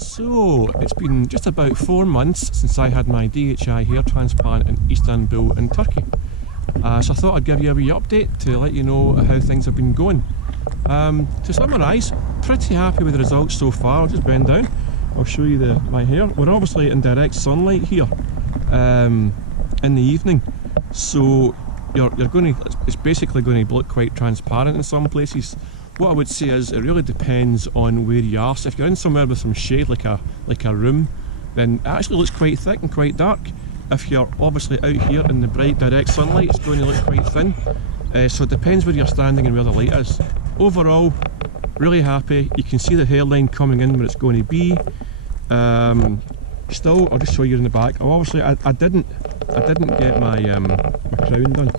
So, it's been just about 4 months since I had my DHI hair transplant in Istanbul in Turkey. So I thought I'd give you a wee update to let you know how things have been going. To summarise, pretty happy with the results so far. I'll just bend down, I'll show you my hair. We're obviously in direct sunlight here in the evening, so it's basically going to look quite transparent in some places. What I would say is it really depends on where you are. So if you're in somewhere with some shade, like a room, then it actually looks quite thick and quite dark. If you're obviously out here in the bright direct sunlight, it's going to look quite thin. So it depends where you're standing and where the light is. Overall, really happy. You can see the hairline coming in where it's going to be. Still, I'll just show you in the back. Obviously, I didn't get my crown done.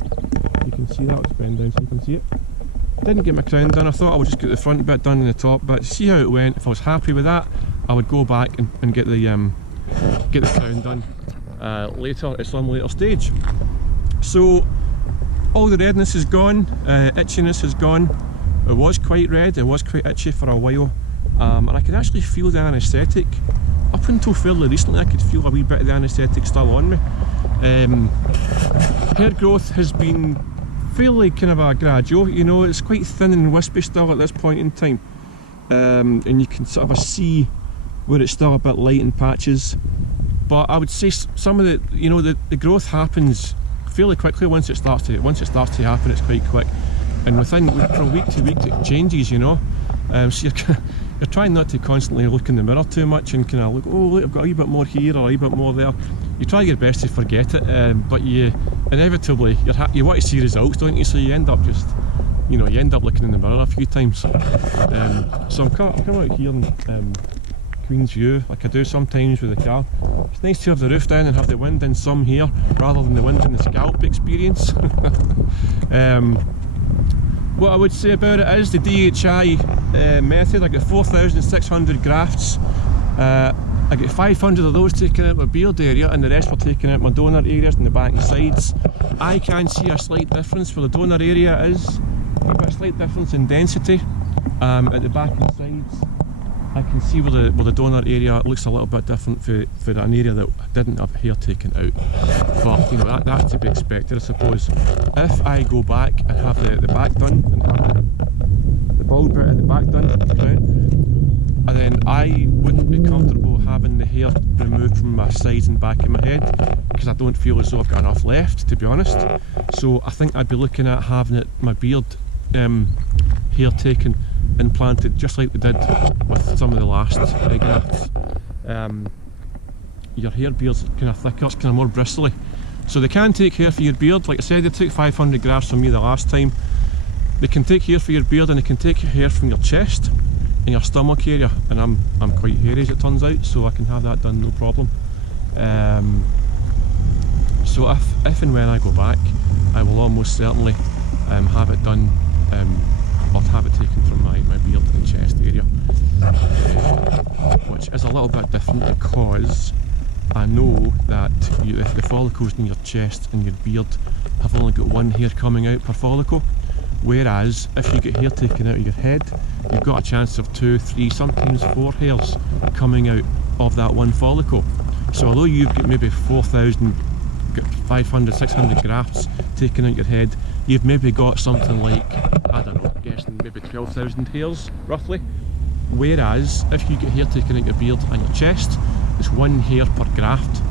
You can see that. Let's bend down so you can see it. Didn't get my crown done. I thought I would just get the front bit done and the top bit, see how it went. If I was happy with that, I would go back and get the crown done later at some later stage. So all the redness is gone, itchiness is gone. It was quite red, it was quite itchy for a while, and I could actually feel the anaesthetic. Up until fairly recently, I could feel a wee bit of the anaesthetic still on me. Hair growth has been fairly kind of a gradual, you know, it's quite thin and wispy still at this point in time, and you can sort of see where it's still a bit light in patches. But I would say some of the growth happens fairly quickly once it starts to happen. It's quite quick, and from week to week it changes, you know. So you're trying not to constantly look in the mirror too much and kind of look, oh look, I've got a wee bit more here or a wee bit more there. You try your best to forget it, but you inevitably you want to see results, don't you? So you end up looking in the mirror a few times. So I'm coming out here in Queen's View, like I do sometimes with the car. It's nice to have the roof down and have the wind in some here, rather than the wind in the scalp experience. What I would say about it is the DHI method. I got 4,600 grafts. I get 500 of those taken out my beard area, and the rest were taken out my donor areas and the back and sides. I can see a slight difference where the donor area is. You've got a slight difference in density at the back and sides. I can see where the donor area looks a little bit different for an area that didn't have hair taken out. But you know, that's to be expected, I suppose. If I go back and have the back done and have the bald bit at the back done, and then I wouldn't be comfortable having the hair removed from my sides and back of my head, because I don't feel as though I've got enough left, to be honest. So I think I'd be looking at having my beard hair taken, implanted, just like we did with some of the last grafts. Your hair beard's kind of thicker, it's kind of more bristly. So they can take hair for your beard. Like I said, they took 500 grafts from me the last time. They can take hair for your beard, and they can take hair from your chest and your stomach area, and I'm quite hairy as it turns out, so I can have that done no problem. So if and when I go back, I will almost certainly have it done, or have it taken from my beard and chest area, which is a little bit different, because I know that if the follicles in your chest and your beard have only got one hair coming out per follicle, whereas if you get hair taken out of your head, you've got a chance of 2, 3, sometimes 4 hairs coming out of that one follicle. So although you've got maybe 4,500, 600 grafts taken out your head, you've maybe got something like, I don't know, guessing maybe 12,000 hairs roughly. Whereas if you get hair taken out your beard and your chest, it's 1 hair per graft.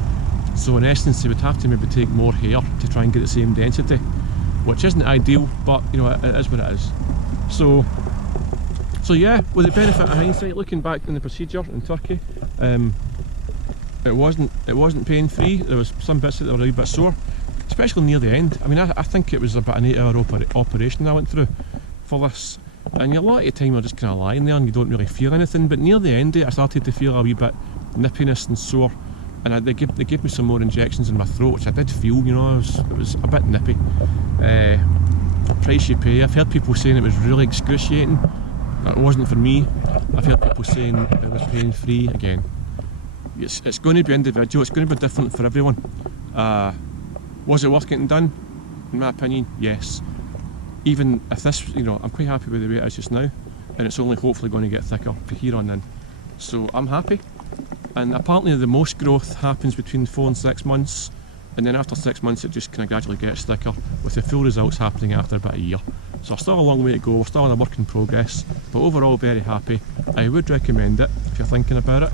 So in essence, you would have to maybe take more hair to try and get the same density, which isn't ideal, but you know, it is what it is. So yeah, with the benefit of hindsight, looking back on the procedure in Turkey, it wasn't pain free. There was some bits that were a wee bit sore, especially near the end. I mean, I think it was about an 8-hour operation I went through for this, and a lot of the time you're just kind of lying there and you don't really feel anything, but near the end I started to feel a wee bit nippiness and sore, and they gave me some more injections in my throat, which I did feel, you know, it was a bit nippy. Price you pay. I've heard people saying it was really excruciating. It wasn't for me. I've heard people saying it was pain free. Again, it's going to be individual, it's going to be different for everyone. Was it worth getting done? In my opinion, yes. Even if this, you know, I'm quite happy with the way it is just now, and it's only hopefully going to get thicker from here on in. So I'm happy. and apparently the most growth happens between 4 and 6 months, and then after 6 months it just kind of gradually gets thicker, with the full results happening after about a year. So still a long way to go, we're still in a work in progress, but overall very happy. I would recommend it if you're thinking about it.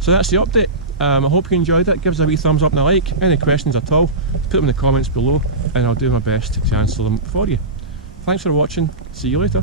So that's the update. I hope you enjoyed it. Give us a wee thumbs up and a like. Any questions at all, put them in the comments below and I'll do my best to answer them for you. Thanks for watching, see you later.